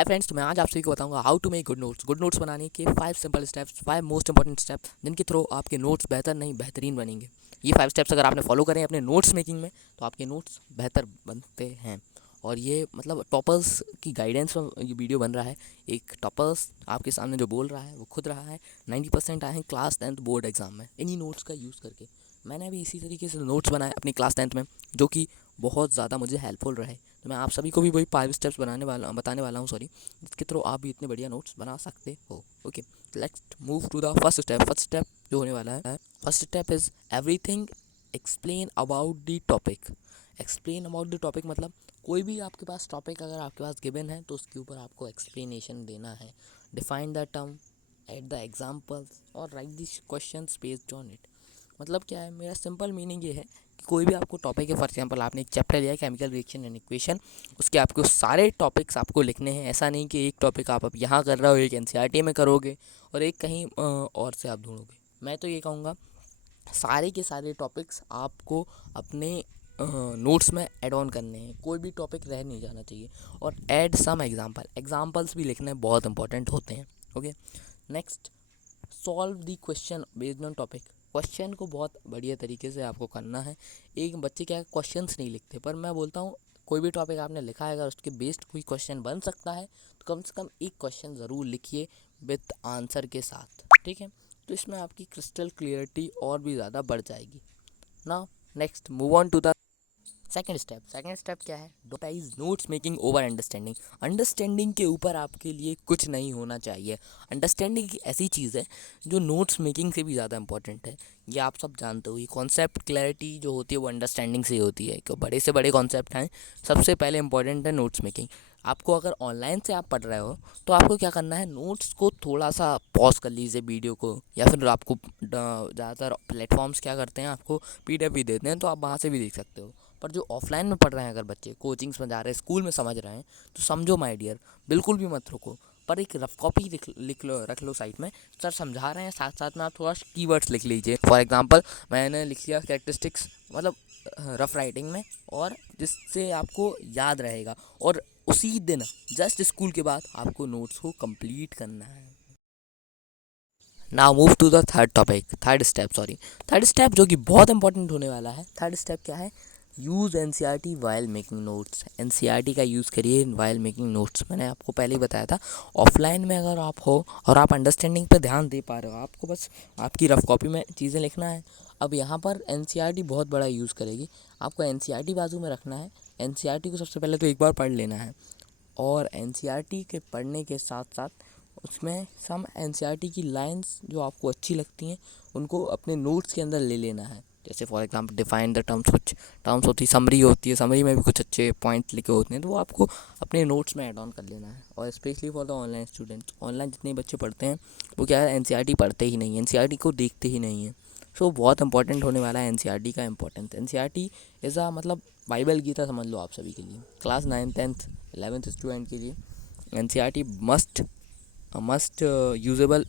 Hi friends, तो मैं आज आप सभी को बताऊंगा how to make good notes बनाने के 5 simple steps, 5 most important steps जिनके थ्रू आपके नोट्स बेहतर नहीं बेहतरीन बनेंगे। ये 5 स्टेप्स अगर आपने फॉलो करें अपने नोट्स मेकिंग में तो आपके नोट्स बेहतर बनते हैं। और ये मतलब टॉपर्स की गाइडेंस में ये वीडियो बन रहा है। एक टॉपर्स आपके सामने जो बोल रहा है वो खुद रहा है। 90% आए हैं क्लास 10th बोर्ड एग्जाम में इन्हीं नोट्स का यूज़ करके। मैंने भी इसी तरीके से नोट्स बनाए अपनी क्लास 10th में, जो कि बहुत ज़्यादा मुझे हेल्पफुल रहे। तो मैं आप सभी को भी वही 5 स्टेप्स बताने वाला हूँ, जिसके थ्रू आप भी इतने बढ़िया नोट्स बना सकते हो। Okay, let's move to the first step. First step जो होने वाला है, first step is everything explain about the topic. Explain about the topic मतलब कोई भी आपके पास टॉपिक अगर आपके पास गिवन है तो उसके ऊपर आपको एक्सप्लेनेशन देना है। Define the term, add the examples और write the questions based on it. मतलब क्या है, मेरा सिंपल मीनिंग ये है कि कोई भी आपको टॉपिक है, फॉर एग्जांपल आपने एक चैप्टर लिया है केमिकल रिएक्शन एंड इक्वेशन, उसके आपको सारे टॉपिक्स आपको लिखने हैं। ऐसा नहीं कि एक टॉपिक आप अब यहाँ कर रहे हो, एक एनसीईआरटी में करोगे और एक कहीं और से आप ढूंढोगे। मैं तो ये कहूँगा सारे के सारे टॉपिक्स आपको अपने नोट्स में ऐड ऑन करने हैं। कोई भी टॉपिक रह नहीं जाना चाहिए। और ऐड सम एग्जाम्पल्स भी लिखने बहुत इंपॉर्टेंट होते हैं। Okay, next, solve the question based on topic. Question को बहुत बढ़िया तरीके से आपको करना है। एक बच्चे क्या क्वेश्चंस नहीं लिखते, पर मैं बोलता हूँ कोई भी टॉपिक आपने लिखा है अगर उसके बेस्ड कोई क्वेश्चन बन सकता है तो कम से कम एक क्वेश्चन ज़रूर लिखिए विथ आंसर के साथ। ठीक है, तो इसमें आपकी क्रिस्टल क्लियरिटी और भी ज़्यादा बढ़ जाएगी। Now next, move on to the second step क्या है? डोटाइज notes making over understanding. Understanding के ऊपर आपके लिए कुछ नहीं होना चाहिए। अंडरस्टैंडिंग एक ऐसी चीज़ है जो नोट्स मेकिंग से भी ज़्यादा इंपॉर्टेंट है। ये आप सब जानते हो। ये कॉन्सेप्ट क्लैरिटी जो होती है वो अंडरस्टैंडिंग से ही होती है। कि बड़े से बड़े कॉन्सेप्ट हैं, सबसे पहले इंपॉर्टेंट है नोट्स मेकिंग। आपको अगर ऑनलाइन से आप पढ़ रहे हो तो आपको क्या करना है, नोट्स को थोड़ा सा पॉज कर लीजिए वीडियो को, या फिर आपको ज़्यादातर प्लेटफॉर्म्स क्या करते हैं, आपको पीडीएफ भी देते हैं तो आप वहाँ से भी देख सकते हो। पर जो ऑफलाइन में पढ़ रहे हैं अगर बच्चे, कोचिंग्स में जा रहे हैं, स्कूल में समझ रहे हैं, तो समझो माय डियर, बिल्कुल भी मत रुको, पर एक रफ कॉपी लिख लो, रख लो साइड में। सर समझा रहे हैं, साथ साथ में आप थोड़ा कीवर्ड्स लिख लीजिए। फॉर एग्जांपल मैंने लिख लिया कैरेक्टरिस्टिक्स, मतलब रफ राइटिंग में, और जिससे आपको याद रहेगा। और उसी दिन जस्ट स्कूल के बाद आपको नोट्स को कंप्लीट करना है। Now move to the third step जो कि बहुत इंपॉर्टेंट होने वाला है। थर्ड स्टेप क्या है? Use NCERT while making notes. NCERT का यूज़ करिए वाइल मेकिंग नोट्स। मैंने आपको पहले ही बताया था, ऑफलाइन में अगर आप हो और आप अंडरस्टैंडिंग पे ध्यान दे पा रहे हो, आपको बस आपकी रफ कॉपी में चीज़ें लिखना है। अब यहाँ पर एनसीईआरटी बहुत बड़ा यूज़ करेगी। आपको एनसीईआरटी बाजू में रखना है। एनसीईआरटी को सबसे पहले तो एक बार पढ़ लेना है, और एनसीईआरटी के पढ़ने के साथ साथ उसमें सम एनसीईआरटी की लाइंस जो आपको अच्छी लगती हैं उनको अपने नोट्स के अंदर ले लेना है। जैसे for example define the terms, कुछ टर्म्स होती है, समरी होती है, समरी में भी कुछ अच्छे पॉइंट लिखे होते हैं, तो वो आपको अपने नोट्स में ऐड ऑन कर लेना है। और specially for the online students, online जितने बच्चे पढ़ते हैं वो क्या है, एनसीईआरटी पढ़ते ही नहीं, एनसीईआरटी को देखते ही नहीं है। सो बहुत इंपॉर्टेंट होने वाला है एनसीईआरटी का इम्पोर्टेंस। एनसीईआरटी इज़ अ मतलब बाइबल गीता समझ लो आप सभी के लिए, class 9th 10th 11th student के लिए एनसीईआरटी मस्ट यूजेबल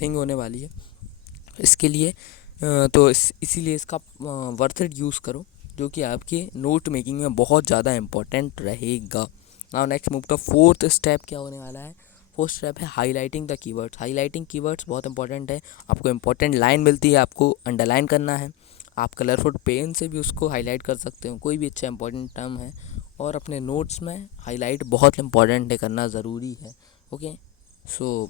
थिंग होने वाली है। इसके लिए इसीलिए इसका वर्थ इट यूज़ करो, जो कि आपके नोट मेकिंग में बहुत ज़्यादा इम्पोर्टेंट रहेगा। Now next move the fourth step क्या होने वाला है? फोर्थ स्टेप है highlighting the keywords. Highlighting keywords बहुत इंपॉर्टेंट है। आपको इंपॉर्टेंट लाइन मिलती है, आपको अंडरलाइन करना है। आप कलरफुल पेन से भी उसको हाईलाइट कर सकते हो, कोई भी अच्छा इंपॉर्टेंट टर्म है। और अपने नोट्स में हाईलाइट बहुत इंपॉर्टेंट है, करना ज़रूरी है। ओके, सो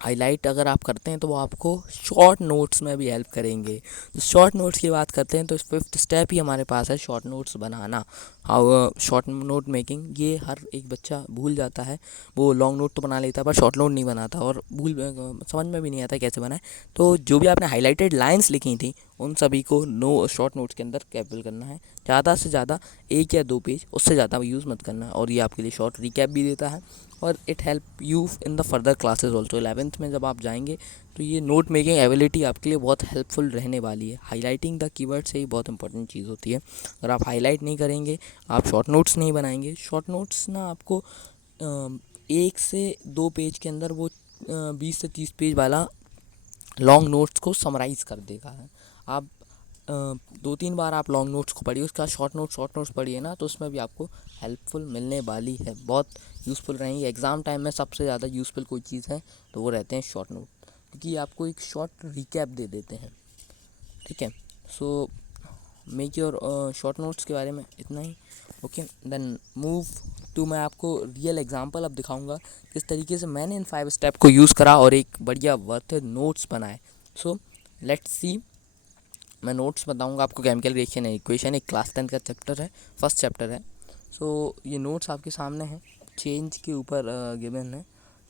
हाईलाइट अगर आप करते हैं तो वो आपको शॉर्ट नोट्स में भी हेल्प करेंगे। तो शॉर्ट नोट्स की बात करते हैं तो फिफ्थ स्टेप ही हमारे पास है short notes banana. How short note making, ये हर एक बच्चा भूल जाता है। वो लॉन्ग नोट तो बना लेता है पर शॉर्ट नोट नहीं बनाता, और समझ में भी नहीं आता कैसे बनाए। तो जो भी आपने हाईलाइटेड लाइन्स लिखी थी उन सभी को शॉर्ट नोट्स के अंदर कैप्चर करना है। ज़्यादा से ज़्यादा 1 या 2 पेज, उससे ज़्यादा यूज़ मत करना। और ये आपके लिए शॉर्ट रिकैप भी देता है, और it help you in the further classes also. 11th में जब आप जाएंगे तो ये नोट मेकिंग एबिलिटी आपके लिए बहुत हेल्पफुल रहने वाली है। हाईलाइटिंग द कीवर्ड से ही बहुत इंपॉर्टेंट चीज़ होती है। अगर आप हाईलाइट नहीं करेंगे, आप शॉर्ट नोट्स नहीं बनाएंगे, शॉर्ट नोट्स ना आपको 1 से 2 पेज के अंदर वो 20 से 30 पेज वाला लॉन्ग नोट्स को समराइज़ कर देगा। आप 2-3 बार आप लॉन्ग नोट्स को पढ़िए, उसके बाद शॉर्ट नोट्स पढ़िए ना, तो उसमें भी आपको हेल्पफुल मिलने वाली है, बहुत यूज़फुल रहेंगी। एग्ज़ाम टाइम में सबसे ज़्यादा यूज़फुल कोई चीज़ है तो वो रहते हैं शॉर्ट नोट, क्योंकि ये आपको एक शॉर्ट रिकैप दे देते हैं। ठीक है, so make your short notes के बारे में इतना ही। ओके, देन मूव टू, मैं आपको रियल एग्जांपल अब दिखाऊंगा किस तरीके से मैंने इन 5 स्टेप को यूज़ करा और एक बढ़िया वर्थ नोट्स बनाए। सो लेट्स सी, मैं नोट्स बताऊंगा आपको। केमिकल रिएक्शन एंड इक्वेशन एक क्लास 10 का चैप्टर है, फर्स्ट चैप्टर है। सो ये नोट्स आपके सामने हैं, चेंज के ऊपर गिवन है,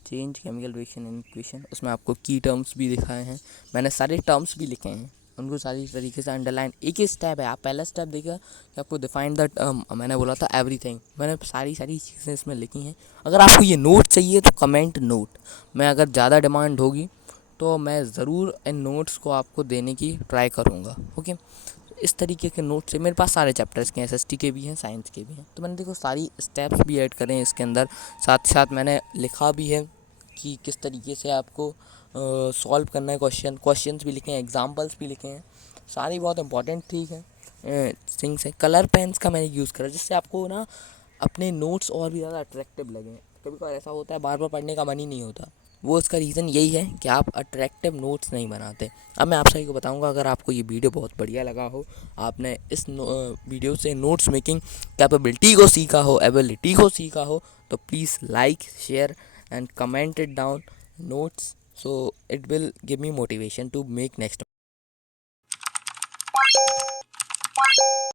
change chemical reaction and equation. उसमें आपको की टर्म्स भी दिखाए हैं, मैंने सारे टर्म्स भी लिखे हैं, उनको सारी तरीके से अंडरलाइन। एक ही स्टेप है, आप पहला स्टेप देखा कि आपको डिफाइन द टर्म, मैंने बोला था एवरीथिंग, मैंने सारी चीज़ें इसमें लिखी हैं। अगर आपको ये नोट चाहिए तो कमेंट नोट, मैं अगर ज़्यादा डिमांड होगी तो मैं ज़रूर इन नोट्स को आपको देने की ट्राई करूँगा। ओके, इस तरीके के नोट्स से मेरे पास सारे चैप्टर्स के हैं, एसएसटी के भी हैं, साइंस के भी हैं, तो मैंने देखो सारी स्टेप्स भी ऐड करें इसके अंदर। साथ साथ मैंने लिखा भी है कि किस तरीके से आपको सॉल्व करना है क्वेश्चंस भी लिखे हैं, एग्जांपल्स भी लिखे हैं, सारी बहुत इंपॉर्टेंट ठीक है थिंग्स है। कलर पेन्स का मैंने यूज़ करा, जिससे आपको ना अपने नोट्स और भी ज़्यादा अट्रैक्टिव लगें। कभी कभार ऐसा होता है बार बार पढ़ने का मन ही नहीं होता, वो इसका रीज़न यही है कि आप अट्रैक्टिव नोट्स नहीं बनाते। अब मैं आप सभी को बताऊंगा, अगर आपको ये वीडियो बहुत बढ़िया लगा हो, आपने इस वीडियो से नोट्स मेकिंग कैपेबिलिटी को सीखा हो, एबिलिटी को सीखा हो, तो please like, share and comment it down notes, so it will give me motivation to make next